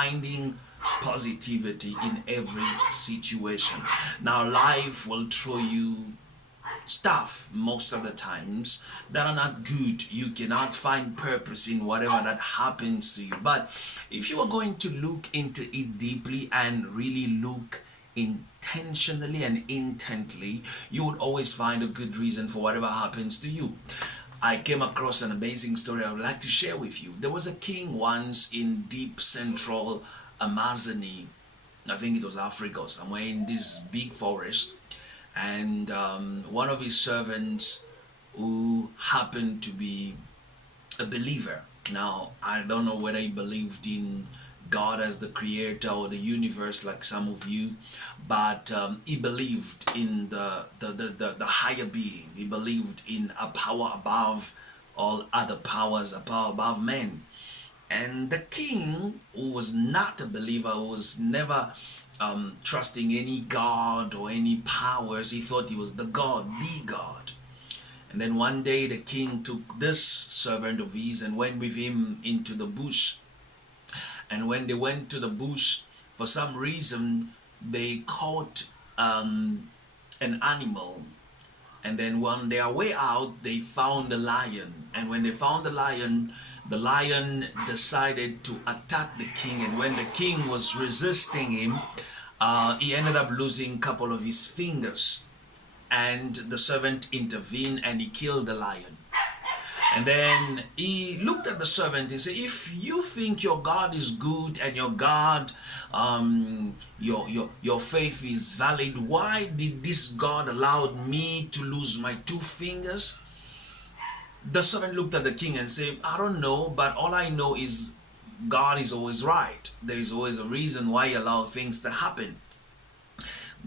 finding positivity in every situation. Now, life will throw you stuff most of the times that are not good. You cannot find purpose in whatever that happens to you. But if you are going to look into it deeply and really look intentionally and intently, you would always find a good reason for whatever happens to you. I came across an amazing story I would like to share with you. There was a king once in deep central Amazonia. I think it was Africa or somewhere, in this big forest. And one of his servants, who happened to be a believer. Now, I don't know whether he believed in God as the creator or the universe like some of you, but he believed in the higher being. He believed in a power above all other powers, a power above men. And the king, who was not a believer, who was never trusting any God or any powers, he thought he was the God. And then one day the king took this servant of his and went with him into the bush. And when they went to the bush, for some reason, they caught an animal. And then on their way out, they found a lion. And when they found the lion decided to attack the king. And when the king was resisting him, he ended up losing a couple of his fingers. And the servant intervened and he killed the lion. And then he looked at the servant and said, if you think your God is good and your God, your faith is valid, why did this God allow me to lose my 2 fingers? The servant looked at the king and said, I don't know, but all I know is God is always right. There is always a reason why he allows things to happen.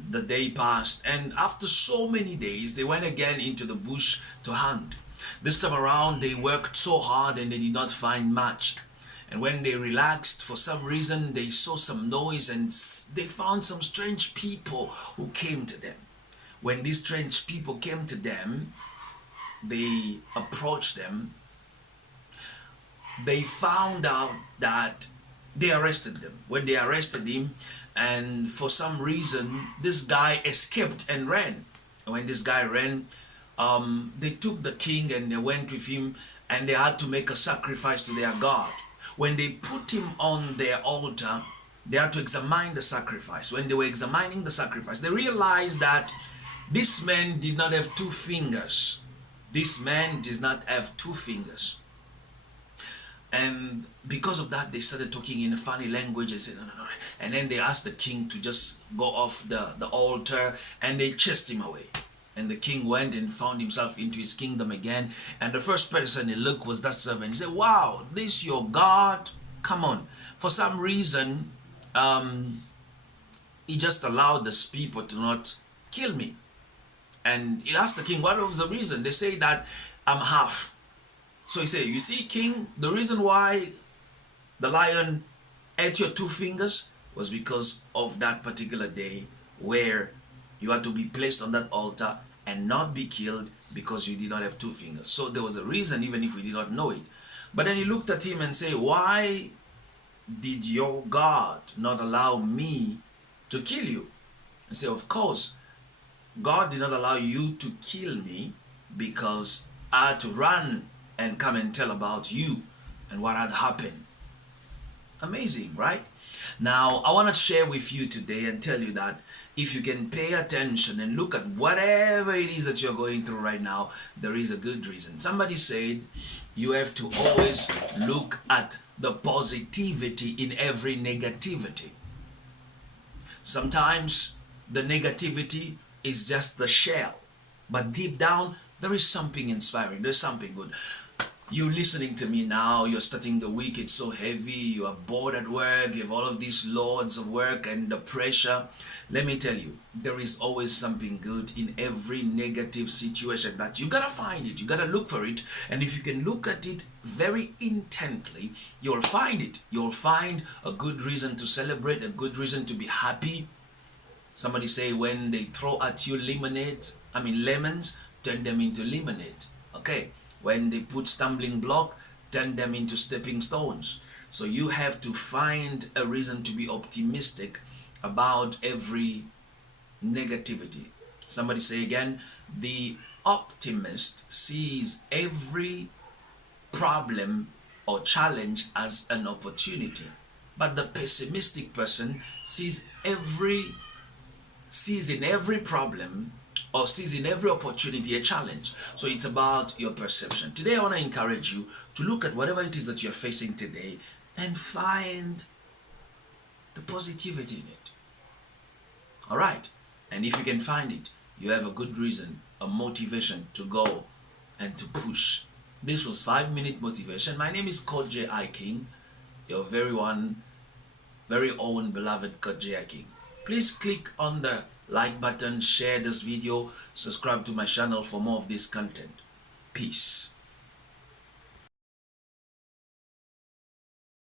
The day passed, and after so many days, they went again into the bush to hunt. This time around, they worked so hard and they did not find much. And when they relaxed, for some reason, they saw some noise and they found some strange people who came to them. When these strange people came to them, they approached them. They found out that they arrested them. When they arrested him, and for some reason, this guy escaped and ran. And when this guy ran, they took the king and they went with him, and they had to make a sacrifice to their God. When they put him on their altar, they had to examine the sacrifice. When they were examining the sacrifice, they realized that this man did not have 2 fingers. This man does not have 2 fingers. And because of that, they started talking in a funny language and said, no. And then they asked the king to just go off the altar, and they chased him away. And the king went and found himself into his kingdom again. And the first person he looked was that servant. He said, wow, this your God? Come on. For some reason, he just allowed these people to not kill me. And he asked the king, what was the reason? They say that I'm half. So he said, you see, king, the reason why the lion ate your 2 fingers was because of that particular day where you had to be placed on that altar and not be killed because you did not have 2 fingers. So there was a reason, even if we did not know it. But then he looked at him and said, why did your God not allow me to kill you? I said, of course, God did not allow you to kill me because I had to run and come and tell about you and what had happened. Amazing, right? Now, I want to share with you today and tell you that if you can pay attention and look at whatever it is that you're going through right now, there is a good reason. Somebody said you have to always look at the positivity in every negativity. Sometimes the negativity is just the shell, but deep down there is something inspiring, there's something good. You listening to me now, you're starting the week, it's so heavy, you are bored at work, you have all of these loads of work and the pressure. Let me tell you, there is always something good in every negative situation that you gotta find it, you gotta look for it. And if you can look at it very intently, you'll find it. You'll find a good reason to celebrate, a good reason to be happy. Somebody say when they throw at you lemons, turn them into lemonade. Okay. When they put stumbling block, turn them into stepping stones. So you have to find a reason to be optimistic about every negativity. Somebody say again, the optimist sees every problem or challenge as an opportunity, but the pessimistic person sees in every problem or sees in every opportunity a challenge. So it's about your perception. Today I want to encourage you to look at whatever it is that you're facing today and find the positivity in it. All right. And if you can find it, you have a good reason, a motivation to go and to push. This was 5-minute motivation. My name is Coach J. I. King, your very own beloved Coach J. I. King. Please click on the like button, share this video, subscribe to my channel for more of this content. Peace.